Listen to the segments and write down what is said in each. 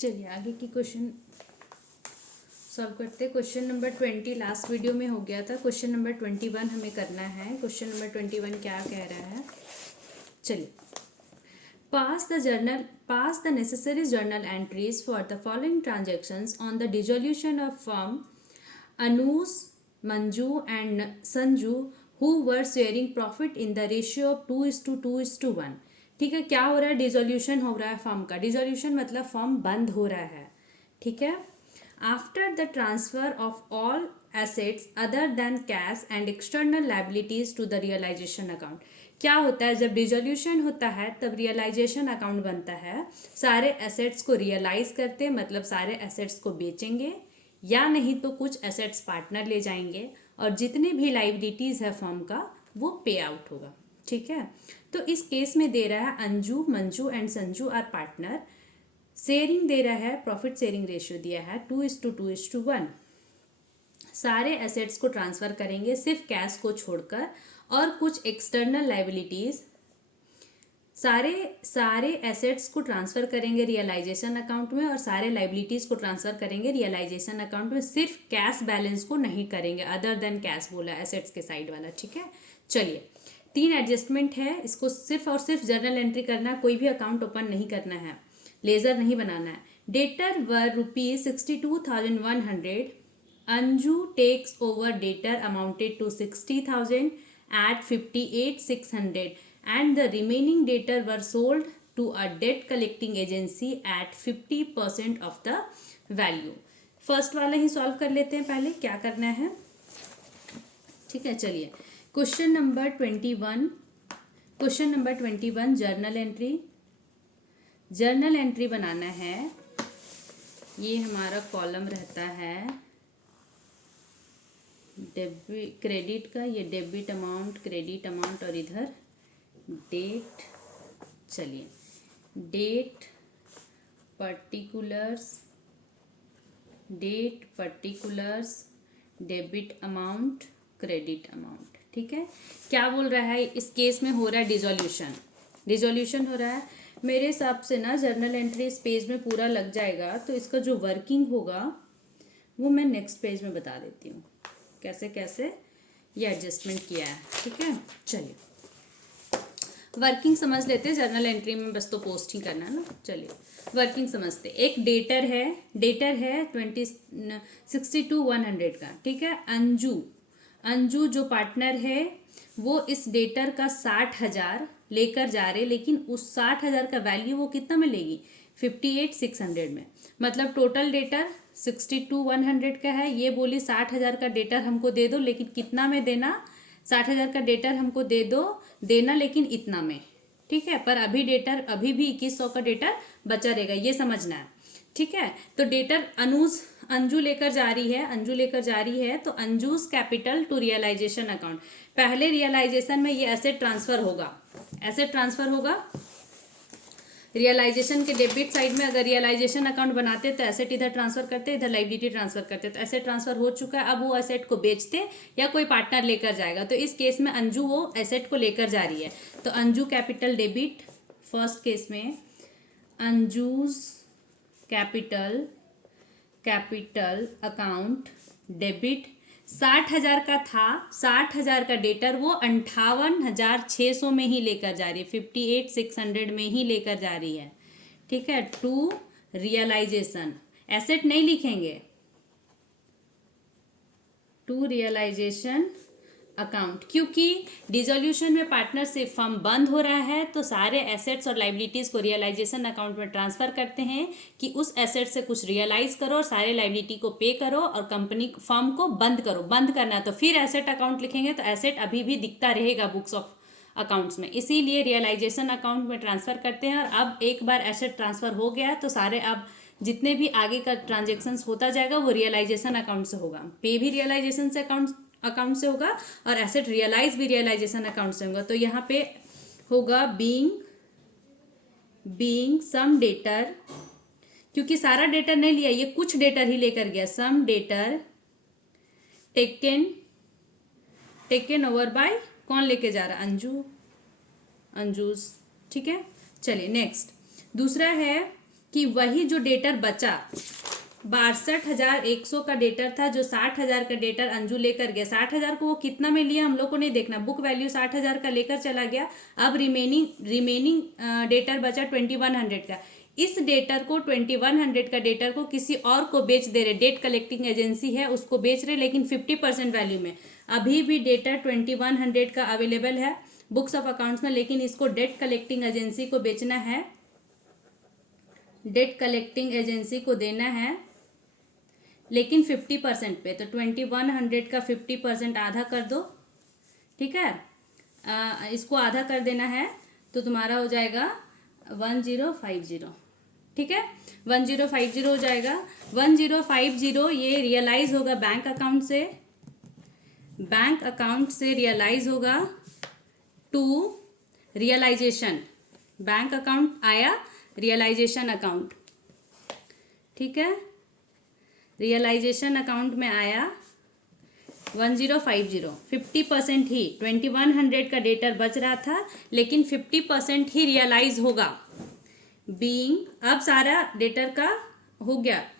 चलिए आगे की क्वेश्चन सॉल्व करते हैं। क्वेश्चन नंबर 20 लास्ट वीडियो में हो गया था। क्वेश्चन नंबर 21 हमें करना है। क्वेश्चन नंबर 21 क्या कह रहा है, चलिए। पास the necessary journal entries for the following transactions on the dissolution of firm Anuj, Manju and Sanju who were sharing profit in the ratio of 2:2:1। ठीक है, क्या हो रहा है, डिसोल्यूशन हो रहा है फर्म का। डिसोल्यूशन मतलब फर्म बंद हो रहा है, ठीक है। After the transfer of all assets other than cash and external liabilities to the realisation account. क्या होता है, जब डिसोल्यूशन होता है तब रियलाइजेशन अकाउंट बनता है। सारे एसेट्स को रियलाइज करते मतलब सारे एसेट्स को बेचेंगे या नहीं तो कुछ एसेट्स पार्टनर ले जाएंगे और जितने भी लाइबिलिटीज है फर्म का वो पे आउट होगा, ठीक है। तो इस केस में दे रहा है Anju, Manju and Sanju are partner. Sharing दे रहा है, प्रॉफिट शेयरिंग रेशियो दिया है 2:2:1। सारे एसेट्स को ट्रांसफर करेंगे सिर्फ कैश को छोड़कर और कुछ एक्सटर्नल लाइबिलिटीज। सारे एसेट्स को ट्रांसफर करेंगे रियलाइजेशन अकाउंट में और सारे लाइबिलिटीज को ट्रांसफर करेंगे रियलाइजेशन अकाउंट में। सिर्फ कैश बैलेंस को नहीं करेंगे, अदर देन कैश बोला एसेट्स के साइड वाला, ठीक है। चलिए 3 एडजस्टमेंट है, इसको सिर्फ और सिर्फ जर्नल एंट्री करना, कोई भी अकाउंट ओपन नहीं करना है, लेजर नहीं बनाना है। Debtor were ₹62,100। Anju takes over debtor amounted to 60,000 at 58,600 and the remaining debtor were sold to a debt collecting agency at 50% of the value। First वाला ही सॉल्व कर लेते हैं, पहले क्या करना है, ठीक है। चलिए क्वेश्चन नंबर 21 जर्नल एंट्री बनाना है। ये हमारा कॉलम रहता है क्रेडिट का, ये डेबिट अमाउंट, क्रेडिट अमाउंट और इधर डेट। चलिए date particulars debit amount, credit amount, ठीक है। क्या बोल रहा है, इस केस में हो रहा है डिसोल्यूशन हो रहा है। मेरे हिसाब से ना जर्नल एंट्री इस पेज में पूरा लग जाएगा, तो इसका जो वर्किंग होगा वो मैं नेक्स्ट पेज में बता देती हूँ कैसे कैसे ये एडजस्टमेंट किया है, ठीक है। चलिए वर्किंग समझ लेते हैं, जर्नल एंट्री में बस तो पोस्ट ही करना है ना। चलिए वर्किंग समझते। एक डेटर है 62,100 का, ठीक है। अंजू जो पार्टनर है वो इस डेटर का 60,000 लेकर जा रहे, लेकिन उस 60,000 का वैल्यू वो कितना में लेगी, 58,600 में। मतलब टोटल डेटर 62,100 का है, ये बोली 60,000 का डेटर हमको दे दो, लेकिन कितना में देना, 60,000 का डेटर हमको देना लेकिन इतना में, ठीक है। पर अभी भी 2100 का डेटर बचा रहेगा, ये समझना है, ठीक है। तो डेटर अंजू लेकर जा रही है, तो Anju's capital to realisation account. पहले रियलाइजेशन में ये एसेट ट्रांसफर होगा। रियलाइजेशन के डेबिट साइड में अगर रियलाइजेशन अकाउंट बनाते तो एसेट इधर ट्रांसफर करते, इधर लाइबिलिटी ट्रांसफर करते, तो एसेट ट्रांसफर हो चुका है। अब वो एसेट को बेचते या कोई पार्टनर लेकर जाएगा, तो इस केस में अंजू वो एसेट को लेकर जा रही है, तो Anju capital debit. First case में अंजूज कैपिटल अकाउंट डेबिट 60,000 का था, 60,000 का डेटर वो 58,600 में ही लेकर जा रही है, 58,600 में ही लेकर जा रही है, ठीक है। टू रियलाइजेशन, एसेट नहीं लिखेंगे, टू रियलाइजेशन अकाउंट, क्योंकि डिसोल्यूशन में पार्टनरशिप फर्म बंद हो रहा है, तो सारे एसेट्स और लाइबिलिटीज को रियलाइजेशन अकाउंट में ट्रांसफर करते हैं कि उस एसेट से कुछ रियलाइज करो और सारे लाइबिलिटी को पे करो और फर्म को बंद करो। बंद करना है तो फिर एसेट अकाउंट लिखेंगे, तो एसेट अभी भी दिखता रहेगा बुक्स ऑफ अकाउंट्स में, इसीलिए रियलाइजेशन अकाउंट में ट्रांसफर करते हैं। और अब एक बार एसेट ट्रांसफर हो गया तो सारे अब जितने भी आगे का ट्रांजेक्शन्स होता जाएगा वो रियलाइजेशन अकाउंट से होगा, पे भी रियलाइजेशन से अकाउंट से होगा और एसेट रियलाइज भी रियलाइजेशन अकाउंट से होगा। तो यहाँ पे होगा बीइंग सम डेटर, क्योंकि सारा डेटर नहीं लिया, ये कुछ डेटर ही लेकर गया, सम डेटर टेकन ओवर बाय, कौन लेके जा रहा, अंजूज, ठीक है। चलिए नेक्स्ट दूसरा है कि वही जो डेटर बचा 62,100 का डेटर था, जो 60,000 का डेटर अंजू लेकर गया, 60,000 को वो कितना में लिया हम लोग को नहीं देखना, बुक वैल्यू 60,000 का लेकर चला गया। अब रिमेनिंग डेटर बचा 2100 का। इस डेटर को 2100 का डेटर को किसी और को बेच दे रहे, डेट कलेक्टिंग एजेंसी है उसको बेच रहे, लेकिन 50% वैल्यू में। अभी भी डेटर 2100 का अवेलेबल है बुक्स ऑफ अकाउंट्स में, लेकिन इसको डेट कलेक्टिंग एजेंसी को बेचना है, डेट कलेक्टिंग एजेंसी को देना है, लेकिन 50% पे। तो 2100 का 50% आधा कर दो, ठीक है, इसको आधा कर देना है, तो तुम्हारा हो जाएगा 1050, ठीक है, 1050 हो जाएगा। 1050 ये रियलाइज होगा बैंक अकाउंट से, बैंक अकाउंट से रियलाइज होगा टू रियलाइजेशन, बैंक अकाउंट आया रियलाइजेशन अकाउंट, ठीक है, रियलाइजेशन अकाउंट में आया 1050, 50% ही, 2100 का डेटर बच रहा था, लेकिन 50% ही रियलाइज होगा। बीइंग, अब सारा डेटर का हो गया,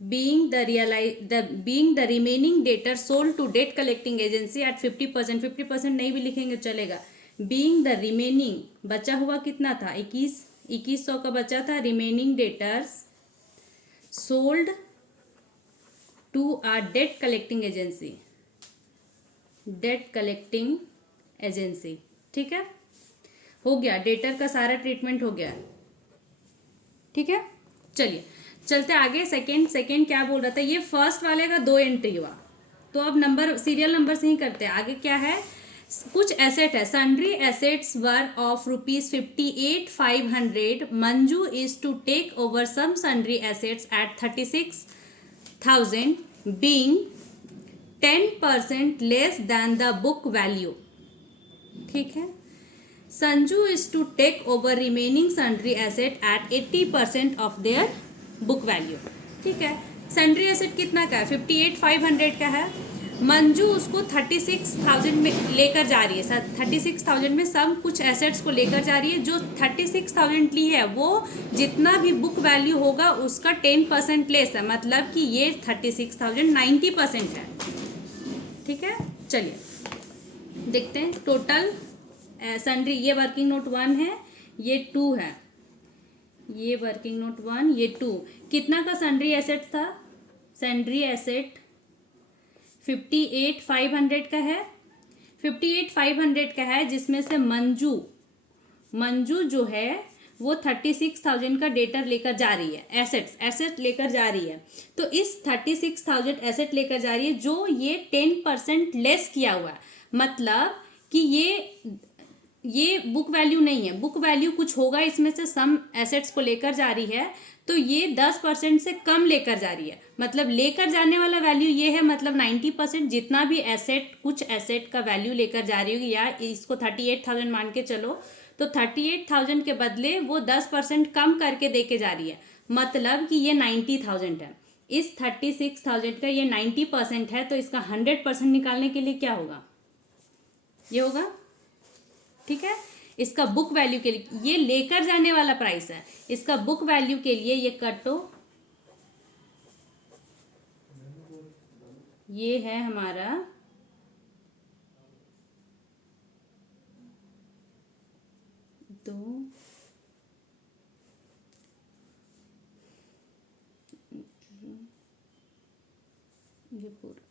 being the remaining debtor sold to debt collecting agency at 50%, 50% नहीं भी लिखेंगे चलेगा। बीइंग द रिमेनिंग, बचा हुआ कितना था, 2100 का बचा था, remaining debtors sold to a debt collecting agency, debt collecting agency, ठीक है, हो गया, डेटर का सारा ट्रीटमेंट हो गया, ठीक है। चलिए चलते आगे। सेकंड क्या बोल रहा था, ये फर्स्ट वाले का 2 एंट्री हुआ, तो अब नंबर सीरियल नंबर से ही करते हैं। आगे क्या है, कुछ एसेट है, sundry assets worth of ₹58,500, Manju is to take over some sundry assets at 36,000 being 10% less than the book value, ठीक है। Sanju is to take over remaining sundry asset at 80% of their book value, ठीक है। Sundry asset कितना का है, 58,500 का है, मंजू उसको 36,000 में लेकर जा रही है, 36,000 में सब कुछ एसेट्स को लेकर जा रही है। जो 36,000 ली है वो जितना भी बुक वैल्यू होगा उसका 10% लेस है, मतलब कि ये 36,000 90% है, ठीक है। चलिए देखते हैं टोटल सन्ड्री, ये वर्किंग नोट 1 है, ये 2 है, ये वर्किंग नोट 1, ये 2, कितना का सन्ड्री एसेट था, सन्ड्री एसेट 58,500 का है, 58,500 का है, जिसमें से मंजू जो है वो 36,000 का डेटर लेकर जा रही है, एसेट लेकर जा रही है। तो इस 36,000 एसेट लेकर जा रही है, जो ये 10% लेस किया हुआ है, मतलब कि ये बुक वैल्यू नहीं है, बुक वैल्यू कुछ होगा इसमें से, सम एसेट्स को लेकर जा रही है, तो ये 10% से कम लेकर जा रही है, मतलब लेकर जाने वाला वैल्यू ये है, मतलब 90% जितना भी एसेट, कुछ एसेट का वैल्यू लेकर जा रही होगी, या इसको 38,000 मान के चलो, तो 38,000 के बदले वो 10% कम करके दे के जा रही है, मतलब कि ये 90,000 है। इस 36,000 का ये 90% है, तो इसका 100% निकालने के लिए क्या होगा, ये होगा, ठीक है। इसका बुक वैल्यू के लिए, ये लेकर जाने वाला प्राइस है, इसका बुक वैल्यू के लिए ये कटो, ये है हमारा 2, ये पूरा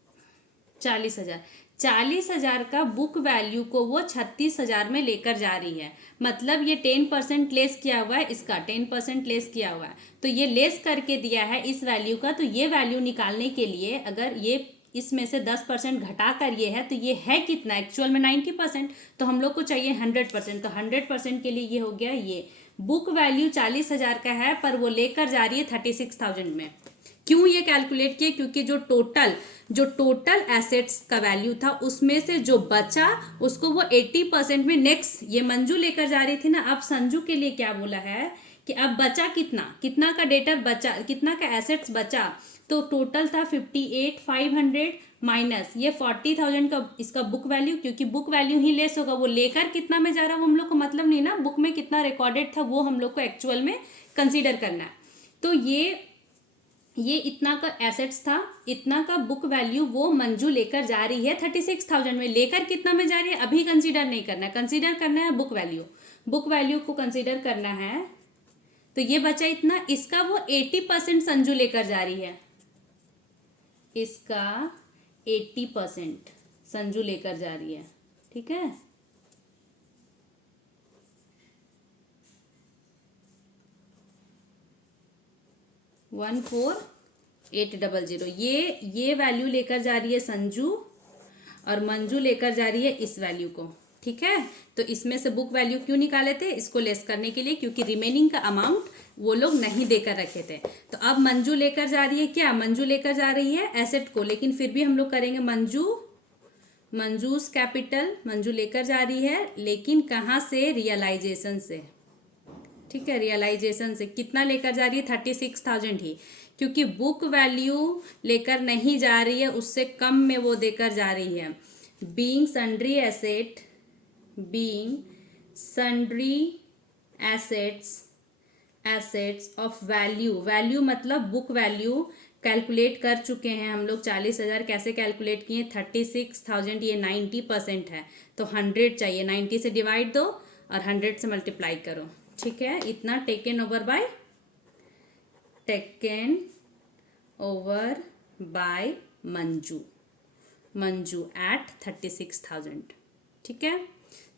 40,000, 40,000 का बुक वैल्यू को वो 36,000 में लेकर जा रही है, मतलब ये 10% लेस किया हुआ है, इसका 10% लेस किया हुआ है, तो ये लेस करके दिया है इस वैल्यू का। तो ये वैल्यू निकालने के लिए अगर ये इसमें से 10% घटा कर ये है, तो ये है कितना, एक्चुअल में 90%, तो हम लोग को चाहिए 100%, तो 100% के लिए ये हो गया, ये बुक वैल्यू 40,000 का है, पर वो लेकर जा रही है 36,000 में। क्यों ये कैलकुलेट किए, क्योंकि जो टोटल एसेट्स का वैल्यू था उसमें से जो बचा उसको वो 80% में नेक्स्ट, ये मंजू लेकर जा रही थी ना, अब संजू के लिए क्या बोला है कि अब बचा कितना का डेटर बचा, कितना का एसेट्स बचा, तो टोटल था 58,500 माइनस ये 40,000 का इसका बुक वैल्यू, क्योंकि बुक वैल्यू ही लेस होगा, वो लेकर कितना में जा रहा है वो हम लोग को मतलब नहीं ना, बुक में कितना रिकॉर्डेड था वो हम लोग को एक्चुअल में कंसीडर करना है। तो ये इतना का एसेट्स था, इतना का बुक वैल्यू वो मंजू लेकर जा रही है 36,000 में। लेकर कितना में जा रही है अभी कंसीडर नहीं करना है, कंसीडर करना है बुक वैल्यू। बुक वैल्यू को कंसीडर करना है, तो ये बचा इतना, इसका वो 80% संजू लेकर जा रही है, इसका 80% संजू लेकर जा रही है। ठीक है, वन फोर 800, ये वैल्यू लेकर जा रही है संजू और मंजू लेकर जा रही है इस वैल्यू को। ठीक है, तो इसमें से बुक वैल्यू क्यों निकाले थे, इसको लेस करने के लिए, क्योंकि रिमेनिंग का अमाउंट वो लोग नहीं देकर रखे थे। तो अब मंजू लेकर जा रही है क्या, मंजू लेकर जा रही है एसेट को, लेकिन फिर भी हम लोग करेंगे मंजूस कैपिटल, मंजू लेकर जा रही है, लेकिन कहाँ से, रियलाइजेशन से। ठीक है, रियलाइजेशन से कितना लेकर जा रही है 36,000 ही, क्योंकि बुक वैल्यू लेकर नहीं जा रही है, उससे कम में वो देकर जा रही है। Being sundry assets of value मतलब बुक वैल्यू कैलकुलेट कर चुके हैं हम लोग 40,000। कैसे कैलकुलेट किए, 36,000 ये 90% है, तो 100 चाहिए, 90 से डिवाइड दो और 100 से मल्टीप्लाई करो। ठीक है, इतना taken over by Manju at 36,000। ठीक है,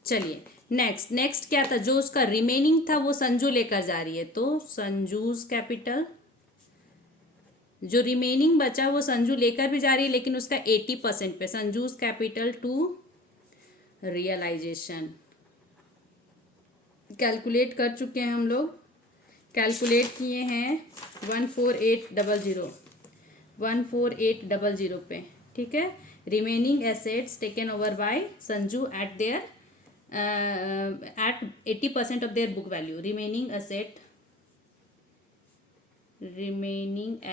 चलिए नेक्स्ट क्या था, जो उसका रिमेनिंग था वो संजू लेकर जा रही है, तो संजूज कैपिटल, जो रिमेनिंग बचा वो संजू लेकर भी जा रही है, लेकिन उसका 80% पे, Sanju's capital to realisation. Calculate कर चुके हैं हम लोग, कैलकुलेट किए हैं 14800 पे। ठीक है, remaining assets taken over bye Sanju eight there at 80% of their book value. Remaining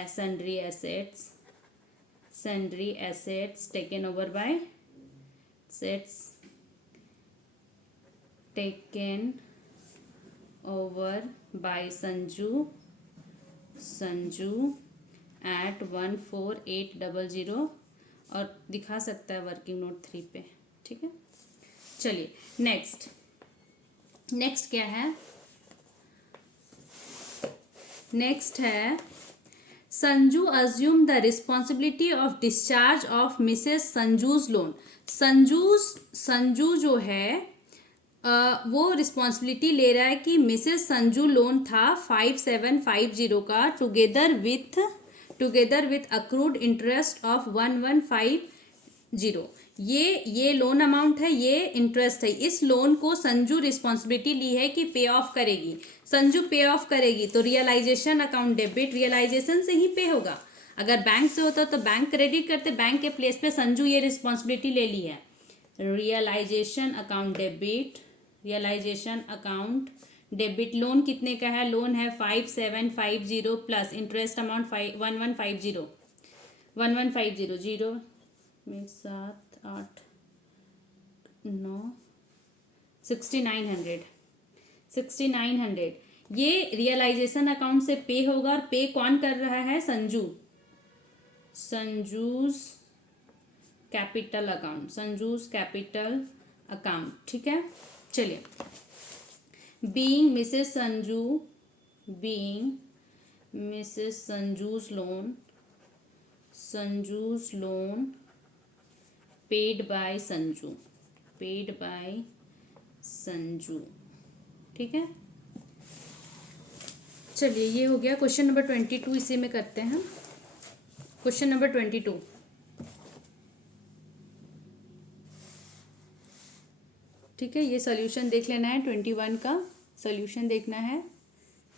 sundry assets taken over by Sanju at 14800, और दिखा सकता है वर्किंग नोट 3 पे। ठीक है, चलिए नेक्स्ट क्या है, नेक्स्ट है Sanju assume the responsibility of discharge of Mrs Sanju's loan. Sanju जो है वो रिस्पॉन्सिबिलिटी ले रहा है कि मिसेस संजू लोन था 5750 का, together with accrued interest of 1150। ये लोन अमाउंट है, ये इंटरेस्ट है। इस लोन को संजू रिस्पॉन्सिबिलिटी ली है कि पे ऑफ करेगी, संजू पे ऑफ करेगी, तो रियलाइजेशन अकाउंट डेबिट, रियलाइजेशन से ही पे होगा। अगर बैंक से होता तो बैंक क्रेडिट करते, बैंक के प्लेस पे संजू ये रिस्पॉन्सिबिलिटी ले ली है। रियलाइजेशन अकाउंट डेबिट, लोन कितने का है, लोन है 5750 प्लस इंटरेस्ट अमाउंट 1150 0 में 7 8 9 6900। ये रियलाइजेशन अकाउंट से पे होगा, और पे कौन कर रहा है, संजूज कैपिटल अकाउंट। ठीक है, चलिए being Mrs Sanju's loan paid by Sanju. ठीक है, चलिए ये हो गया क्वेश्चन नंबर 22। इसी में करते हैं क्वेश्चन नंबर 22। ठीक है, ये सॉल्यूशन देख लेना है, 21 का सॉल्यूशन देखना है।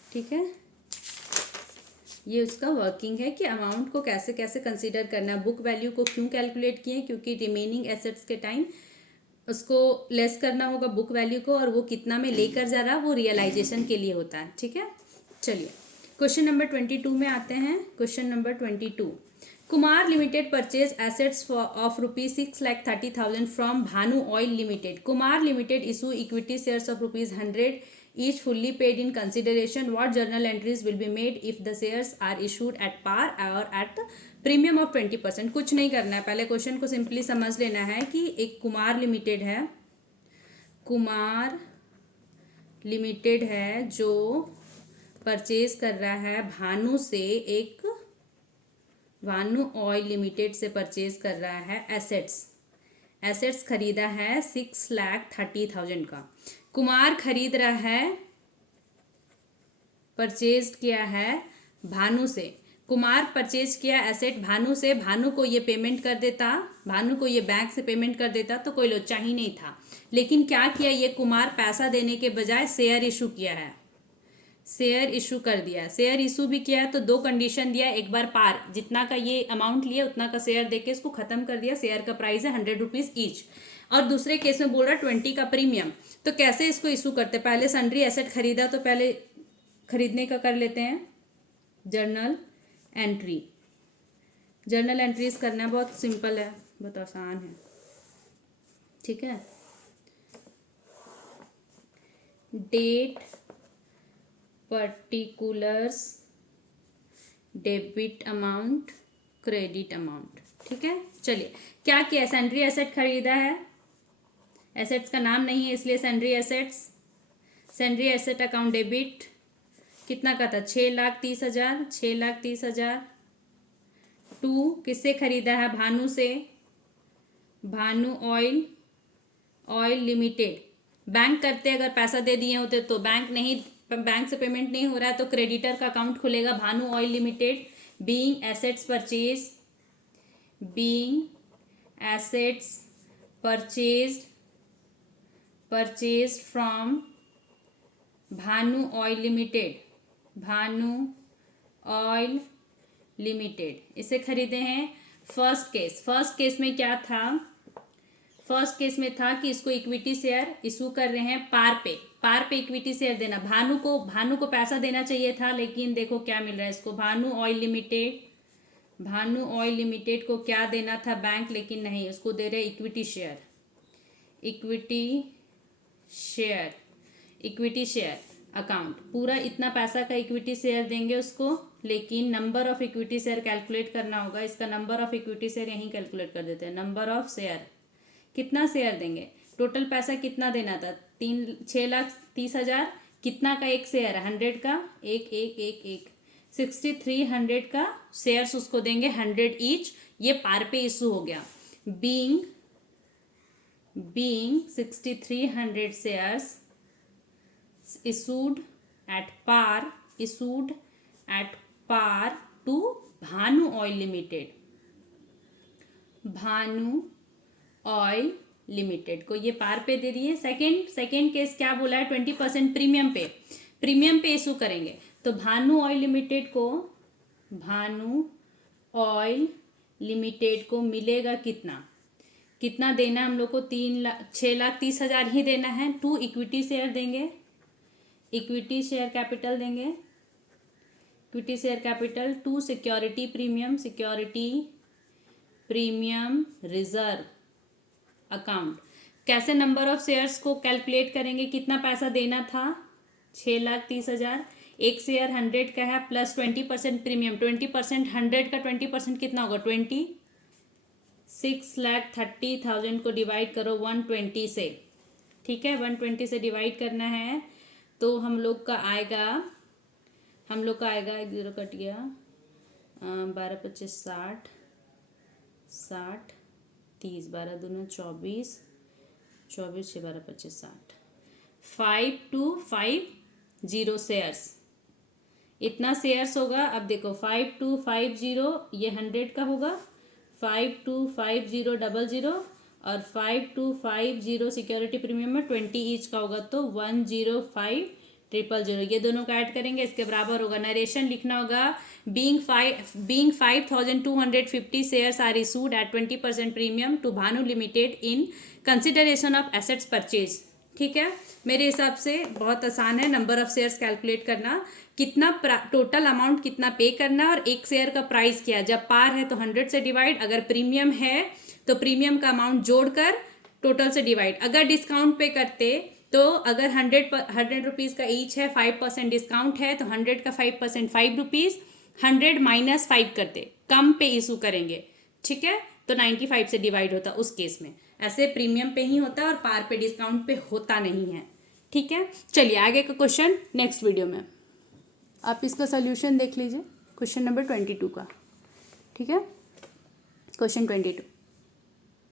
ठीक है, ये उसका वर्किंग है कि अमाउंट को कैसे कैसे कंसीडर करना है। बुक वैल्यू को क्यों कैलकुलेट किए, क्योंकि रिमेनिंग एसेट्स के टाइम उसको लेस करना होगा बुक वैल्यू को, और वो कितना में लेकर जा रहा है वो रियलाइजेशन के लिए होता है। ठीक है, चलिए क्वेश्चन नंबर 22 में आते हैं। Question number 22, Kumar limited purchase assets of ₹6,30,000 from Bhanu oil limited. Kumar limited issue equity shares of ₹100 each fully paid in consideration. What journal entries will be made if the shares are issued at par or at premium of 20%? कुछ नहीं करना है, पहले question को simply समझ लेना है कि एक कुमार लिमिटेड है, कुमार लिमिटेड है जो परचेज कर रहा है भानु से, एक भानु ऑयल लिमिटेड से परचेज कर रहा है एसेट्स खरीदा है 6,30,000 का। कुमार खरीद रहा है, परचेज किया है भानु से, कुमार परचेज किया एसेट भानु से, भानु को ये पेमेंट कर देता, भानु को ये बैंक से पेमेंट कर देता तो कोई लोचा ही नहीं था। लेकिन क्या किया ये कुमार, पैसा देने के बजाय शेयर इशू किया है, शेयर इशू कर दिया। शेयर इशू भी किया है तो दो कंडीशन दिया, एक बार पार जितना का ये अमाउंट लिया उतना का शेयर देके इसको खत्म कर दिया, शेयर का प्राइस है 100 रुपीज ईच। और दूसरे केस में बोल रहा 20 का प्रीमियम। तो कैसे इसको इशू करते, पहले सन्ड्री एसेट खरीदा तो पहले खरीदने का कर लेते हैं जर्नल एंट्री। जर्नल एंट्रीज करना बहुत सिंपल है, बहुत आसान है, ठीक है। Date, particulars, debit amount, credit amount, ठीक है। चलिए क्या किया, सन्ड्री एसेट खरीदा है, एसेट्स का नाम नहीं है इसलिए sundry assets, sundry asset account debit कितना का था 6,30,000, 6,30,000 टू किससे खरीदा है, भानु से, भानु ऑयल लिमिटेड। बैंक करते अगर पैसा दे दिए होते तो बैंक से पेमेंट नहीं हो रहा है तो क्रेडिटर का अकाउंट खुलेगा Bhanu oil limited. Being assets purchased from Bhanu oil limited, इसे खरीदे हैं। फर्स्ट केस में क्या था, फर्स्ट केस में था कि इसको इक्विटी शेयर इशू कर रहे हैं पार पे इक्विटी शेयर देना। भानु को पैसा देना चाहिए था लेकिन देखो क्या मिल रहा है इसको, भानु ऑयल लिमिटेड को क्या देना था बैंक, लेकिन नहीं, उसको दे रहे इक्विटी शेयर अकाउंट। पूरा इतना पैसा का इक्विटी शेयर देंगे उसको, लेकिन number of equity share calculate करना होगा। इसका नंबर ऑफ इक्विटी शेयर यहीं कैलकुलेट कर देते हैं। नंबर ऑफ शेयर, कितना शेयर देंगे, टोटल पैसा कितना देना था 6,30,000, कितना का एक शेयर है 100 का, एक 6,300 का शेयर्स उसको देंगे 100 ईच। ये पार पे इशू हो गया। Being 6,300 shares issued at par to Bhanu oil limited को ये पार पे दे दिए। सेकेंड केस क्या बोला है, 20% प्रीमियम पे इशू करेंगे। तो भानु ऑयल लिमिटेड को मिलेगा कितना देना हम लोग को, 6,30,000 ही देना है। टू इक्विटी शेयर देंगे, equity share capital, to security premium reserve account. कैसे नंबर ऑफ शेयर्स को कैलकुलेट करेंगे, कितना पैसा देना था 6,30,000, एक शेयर 100 का है प्लस 20% प्रीमियम, 20% 100 का 20% कितना होगा 20, 6,30,000 को डिवाइड करो 120 से, ठीक है। 120 से डिवाइड करना है तो हम लोग का आएगा एक जीरो कट गया, 12 25 60 30, 12 दूना 24 6 12 25 60, 5250 शेयर्स, इतना शेयर्स होगा। अब देखो 5250 ये 100 का होगा, 525000 और 5250 सिक्योरिटी प्रीमियम में 20 ईच का होगा तो 105,000, ये दोनों का ऐड करेंगे, इसके बराबर होगा। नरेशन लिखना होगा, being 5,250 shares are issued at 20% premium to Bhanu limited in consideration of assets purchase, ठीक है। मेरे हिसाब से बहुत आसान है नंबर ऑफ शेयर्स कैलकुलेट करना, कितना टोटल अमाउंट कितना पे करना और एक शेयर का प्राइस क्या है। जब पार है तो 100 से डिवाइड, अगर प्रीमियम है तो प्रीमियम का अमाउंट जोड़कर टोटल से डिवाइड। अगर डिस्काउंट पे करते तो अगर 100 रुपीज़ का ईच है, 5% डिस्काउंट है, तो 100 का 5% 5 रुपीज़, 100 माइनस 5 करते, कम पे इशू करेंगे, ठीक है, तो 95 से डिवाइड होता उस केस में। ऐसे प्रीमियम पे ही होता है और पार पे डिस्काउंट पे होता नहीं है, ठीक है। चलिए आगे का क्वेश्चन नेक्स्ट वीडियो में आप इसका सोल्यूशन देख लीजिए, क्वेश्चन नंबर 22 का, ठीक है, क्वेश्चन 22।